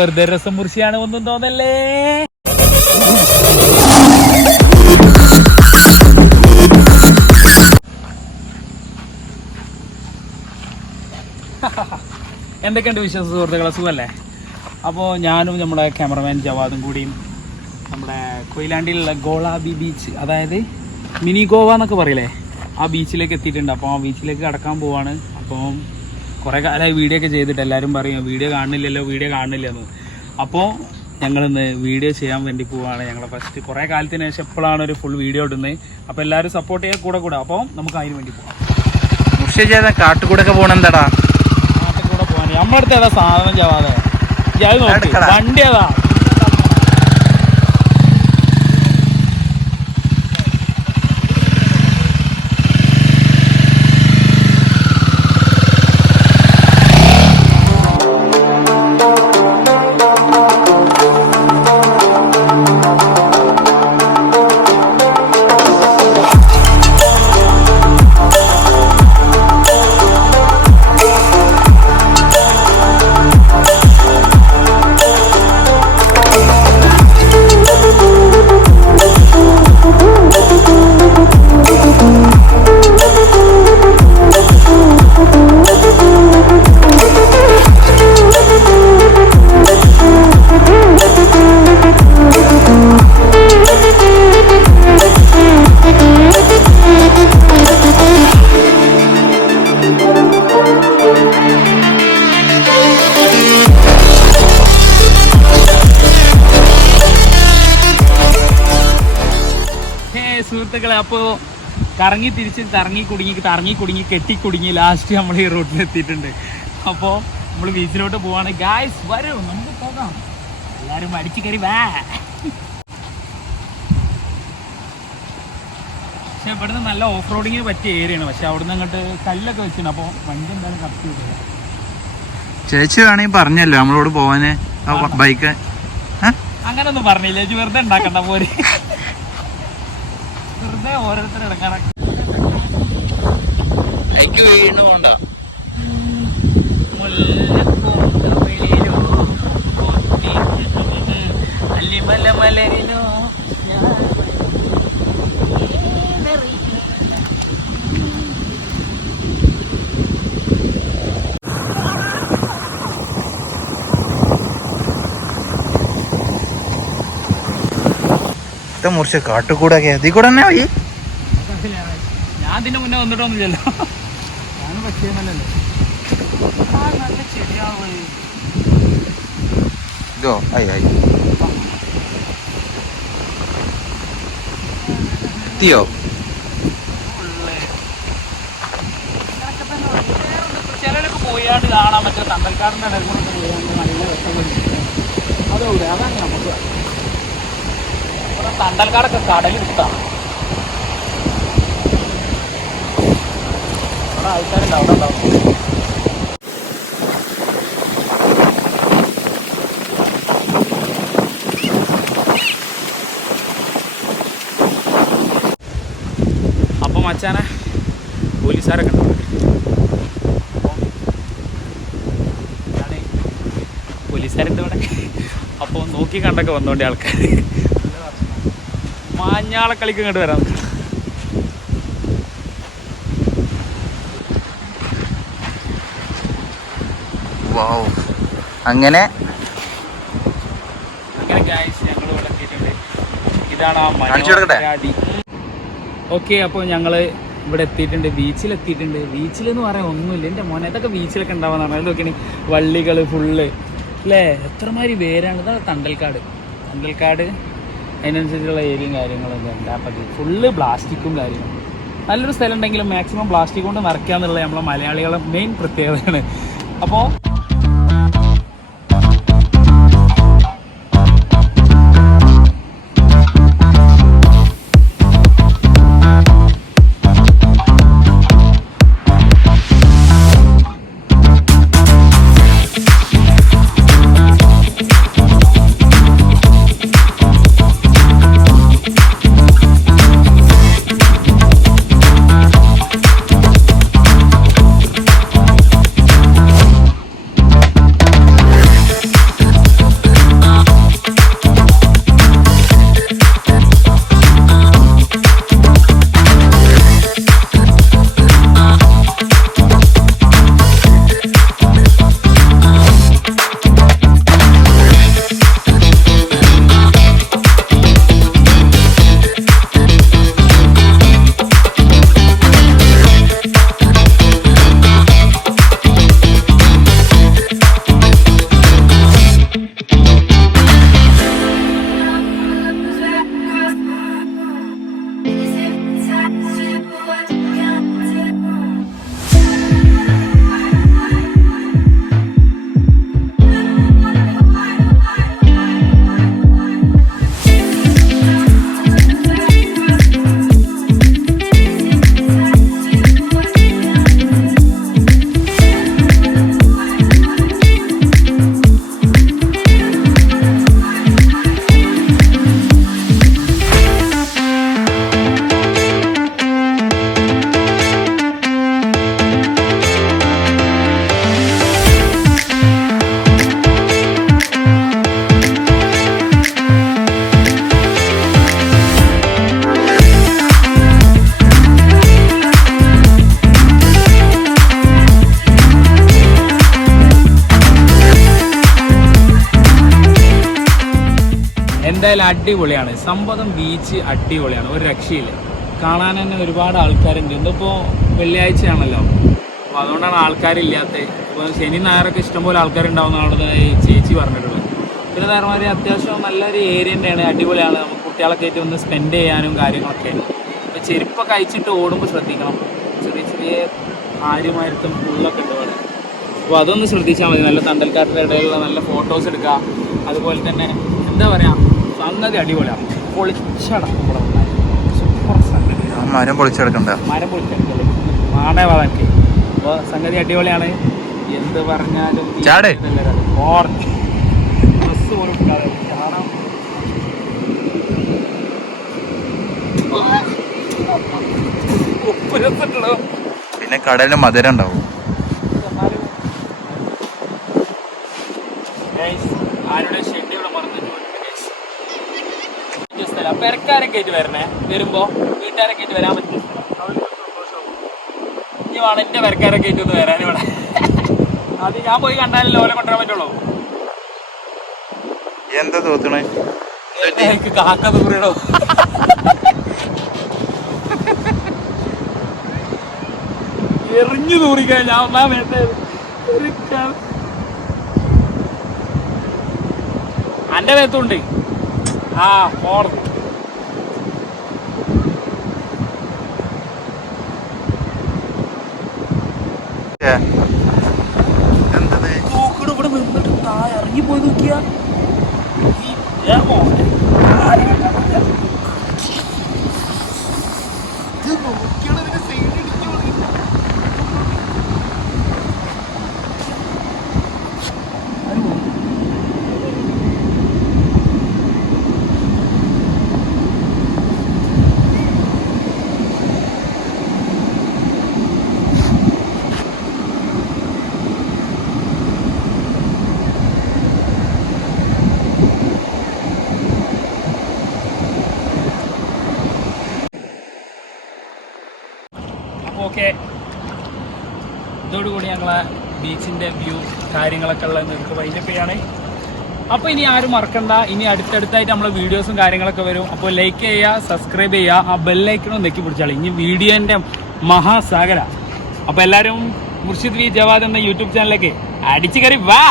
വെറുതെ രസം മുറിശിയാണ് ഒന്നും തോന്നല്ലേ? എന്തൊക്കെയുണ്ട് വിശ്വാസ സുഹൃത്തുക്കളെ? സുഖമല്ലേ? അപ്പോൾ ഞാനും നമ്മുടെ ക്യാമറമാൻ ജവാദും കൂടിയും നമ്മുടെ കൊയിലാണ്ടിയിലുള്ള ഗോളാബി ബീച്ച് അതായത് മിനി ഗോവ എന്നൊക്കെ പറയില്ലേ? ആ ബീച്ചിലേക്ക് എത്തിയിട്ടുണ്ട്. അപ്പോൾ ആ ബീച്ചിലേക്ക് കടക്കാൻ പോവാണ്. അപ്പോൾ കുറേ കാലമായി വീഡിയോ ഒക്കെ ചെയ്തിട്ട് എല്ലാവരും പറയും വീഡിയോ കാണുന്നില്ലല്ലോ വീഡിയോ കാണുന്നില്ലെന്ന് അപ്പോൾ ഞങ്ങളിന്ന് വീഡിയോ ചെയ്യാൻ വേണ്ടി പോവുകയാണ് ഞങ്ങൾ ഫസ്റ്റ് കുറേ കാലത്തിന് ശേഷം എപ്പോഴാണ് ഒരു ഫുൾ വീഡിയോ ഇടുന്നത്. അപ്പോൾ എല്ലാവരും സപ്പോർട്ട് ചെയ്യാൻ കൂടെ കൂടെ. അപ്പോൾ നമുക്ക് അതിന് വേണ്ടി പോവാം. മുഷ ചെയ്ത കാട്ടുകൂടെ ഒക്കെ പോകണം എന്താടാ? കാട്ടുകൂടെ പോകാൻ. നമ്മുടെ അടുത്ത് ഏതാ സാധനം ചെയ്യാതെ. വണ്ടി ഏതാ? സുഹൃത്തുക്കളെ അപ്പോൾ കറങ്ങി തിരിച്ച് കറങ്ങി കുടുങ്ങി കറങ്ങി കുടുങ്ങി കെട്ടി കുടുങ്ങി ലാസ്റ്റ് നമ്മൾ ഈ റോഡിൽ എത്തിയിട്ടുണ്ട്. അപ്പോൾ നമ്മൾ ബീച്ചിലോട്ട് പോവാണ്. ഗായ്സ് വരൂ നമുക്ക് പോകാം. എല്ലാവരും അടിച്ചു കയറി വാ. പക്ഷെ ഇവിടുന്ന് നല്ല ഓഫ് റോഡിങ്ങിന് പറ്റിയ ഏരിയയാണ്. പക്ഷെ അവിടുന്ന് അങ്ങോട്ട് കല്ലൊക്കെ വെച്ചിട്ടുണ്ട്. അപ്പോൾ വണ്ടി എന്തായാലും കറക്റ്റ് കിട്ടില്ല ചേച്ചി വേണമെങ്കിൽ പറഞ്ഞല്ലോ നമ്മളോട് പോവാന്. ബൈക്ക്. ബൈക്ക് അങ്ങനൊന്നും പറഞ്ഞില്ല. ചേച്ചി വെറുതെ ഉണ്ടാക്കണ്ട പോരെ വെറുതെ ഓരോരുത്തർ ഇടങ്ങാറാക്കി വീണ് പോണ്ട അല്ലിമല മലരിലോ ഞാൻ ഇത്ത മുറിച്ച് കാട്ടുകൂടെ ഒക്കെ അതിൽ കൂടെ തന്നെ പോയി ഞാൻ ഇതിന്റെ മുന്നേ വന്നിട്ടൊന്നുമില്ലല്ലോ. ഞാൻ പറ്റിയെന്നല്ലോ നല്ല ചെടിയാവ് ഇതോ? ആയി ആയി. എത്തിയോ? ചിലരൊക്കെ പോയാണ്ട് കാണാൻ പറ്റുന്ന തണ്ടൽക്കാടിന്റെ ഇടയിൽ കൂടെ പോയാണ്ട് നല്ല രസം അതവിടെ അതാണ് നമുക്ക് തണ്ടൽക്കാടൊക്കെ കടലിൽ കിട്ടാം അവിടെ ആൾക്കാരുണ്ട് അവിടെ ഉണ്ടാവും അപ്പം മച്ചാനെ പോലീസുകാരൊക്കെ ഉണ്ട് പോലീസുകാരുണ്ട് ഇവിടെ? അപ്പോൾ നോക്കി കണ്ടൊക്കെ വന്നോണ്ടി ആൾക്കാർ മാഞ്ഞാളെ കളിക്ക് ഇങ്ങോട്ട് വരാം. വാവ്. അങ്ങനെ? ഓക്കെ അപ്പോൾ ഞങ്ങൾ ഇവിടെ എത്തിയിട്ടുണ്ട്. ബീച്ചിൽ എത്തിയിട്ടുണ്ട്. ബീച്ചിൽ എന്ന് പറയാൻ ഒന്നുമില്ല. എന്റെ മോനെ ഇതൊക്കെ ബീച്ചിലൊക്കെ ഉണ്ടാവാന്ന് പറഞ്ഞാൽ നോക്കിയാണ് വള്ളികൾ ഫുള്ള് അല്ലേ എത്രമാതിരി പേരാണ്? ഇതാ തണ്ടൽക്കാട്. തണ്ടൽക്കാട് അതിനനുസരിച്ചുള്ള ഏരിയയും കാര്യങ്ങളൊക്കെ ഉണ്ട്. അപ്പം ഫുള്ള് പ്ലാസ്റ്റിക്കും കാര്യങ്ങളും. നല്ലൊരു സ്ഥലം ഉണ്ടെങ്കിലും മാക്സിമം പ്ലാസ്റ്റിക് കൊണ്ട് നിറയ്ക്കുക എന്നുള്ളത് നമ്മളെ മലയാളികളുടെ മെയിൻ പ്രത്യേകതയാണ്. അപ്പോൾ എന്തായാലും അടിപൊളിയാണ്. സമ്പതം ബീച്ച് അടിപൊളിയാണ്. ഒരു രക്ഷയില്ല. കാണാൻ തന്നെ ഒരുപാട് ആൾക്കാരുണ്ട്. ഇന്നിപ്പോൾ വെള്ളിയാഴ്ചയാണല്ലോ. അപ്പോൾ അതുകൊണ്ടാണ് ആൾക്കാരില്ലാത്തത് ഇപ്പോൾ ശനി ഞായറൊക്കെ ഇഷ്ടംപോലെ ആൾക്കാരുണ്ടാവുന്നതാണ് ഈ ചേച്ചി പറഞ്ഞിട്ടുള്ളത്. പിന്നെ നേരമാതിരി അത്യാവശ്യം നല്ലൊരു ഏരിയ തന്നെയാണ്. അടിപൊളിയാണ്. നമുക്ക് കുട്ടികളൊക്കെ ആയിട്ട് ഒന്ന് സ്പെൻഡ് ചെയ്യാനും കാര്യങ്ങളൊക്കെ. അപ്പോൾ ചെരുപ്പൊക്കെ അയച്ചിട്ട് ഓടുമ്പോൾ ശ്രദ്ധിക്കണം. ചെറിയ ചെറിയ ആര്യമായിരുത്തും പുള്ളൊക്കെ ഉണ്ട് ഇവിടെ. അപ്പോൾ അതൊന്ന് ശ്രദ്ധിച്ചാൽ മതി. നല്ല തണ്ടൽക്കാരുടെ ഇടയിലുള്ള നല്ല ഫോട്ടോസ് എടുക്കുക. അതുപോലെ തന്നെ എന്താ പറയുക സംഗതി അടിപൊളിയാണ് പൊളിച്ചടക്കും ഇവിടെ സൂപ്പർ സംഗതി. മരം പൊളിച്ചെടുക്കണ്ട? മരം പൊളിച്ചെടുക്കല്ലേ നാടേ വാതാക്കി അപ്പോൾ സംഗതി അടിപൊളിയാണ്. എന്ത് പറഞ്ഞാലും ചാടേ. ഡ്രസ്സ് പോലും ചാടാൻ പിന്നെ കടലിന് മധുരം ഉണ്ടാവും. ആരുടെ ഷെഡ് സ്ഥലം പെരക്കാരൊക്കെ ആയിട്ട് വരണേ. വരുമ്പോ വീട്ടുകാരൊക്കെ ആയിട്ട് വരാൻ പറ്റും. ഇനി വേണം പെരക്കാരൊക്കെ ആയിട്ട് ഒന്ന് വരാൻ ഇവിടെ. അത് ഞാൻ പോയി കണ്ടാലല്ലേ ഓലെ കൊണ്ടുവരാൻ പറ്റുള്ളൂ. എന്താ തോന്നണേ? എനിക്ക് കാക്ക ദൂരടോ എറിഞ്ഞു തൂറിക്കാൻ ഞാൻ ഒന്നാ വേണ്ടത് അന്റെ മേത്തുണ്ട്. ആ പോണത് എന്തത് നോക്കണ ഇവിടെ നിന്നിട്ട് താ ഇറങ്ങി പോയി നോക്കിയാ. ഇത് നോക്കിയാണ് ഇതിന്റെ side ഇടിഞ്ഞു വീണ്. അപ്പോൾ ഓക്കെ ഇതോടുകൂടി ഞങ്ങളെ ബീച്ചിന്റെ വ്യൂ കാര്യങ്ങളൊക്കെ ഉള്ളത് നിങ്ങൾക്ക് വൈൻഡപ്പ് ചെയ്യാണ്. അപ്പോൾ ഇനി ആരും മറക്കണ്ട. ഇനി അടുത്തടുത്തായിട്ട് നമ്മളെ വീഡിയോസും കാര്യങ്ങളൊക്കെ വരും. അപ്പോൾ ലൈക്ക് ചെയ്യുക സബ്സ്ക്രൈബ് ചെയ്യുക ആ ബെല്ലൈക്കണോ നെക്കി പിടിച്ചാൽ ഇനി വീഡിയോന്റെ മഹാസാഗര. അപ്പോൾ എല്ലാവരും മുർഷിദ് വി ജവാദ് എന്ന യൂട്യൂബ് ചാനലിലേക്ക് അടിച്ചു കയറി വാ.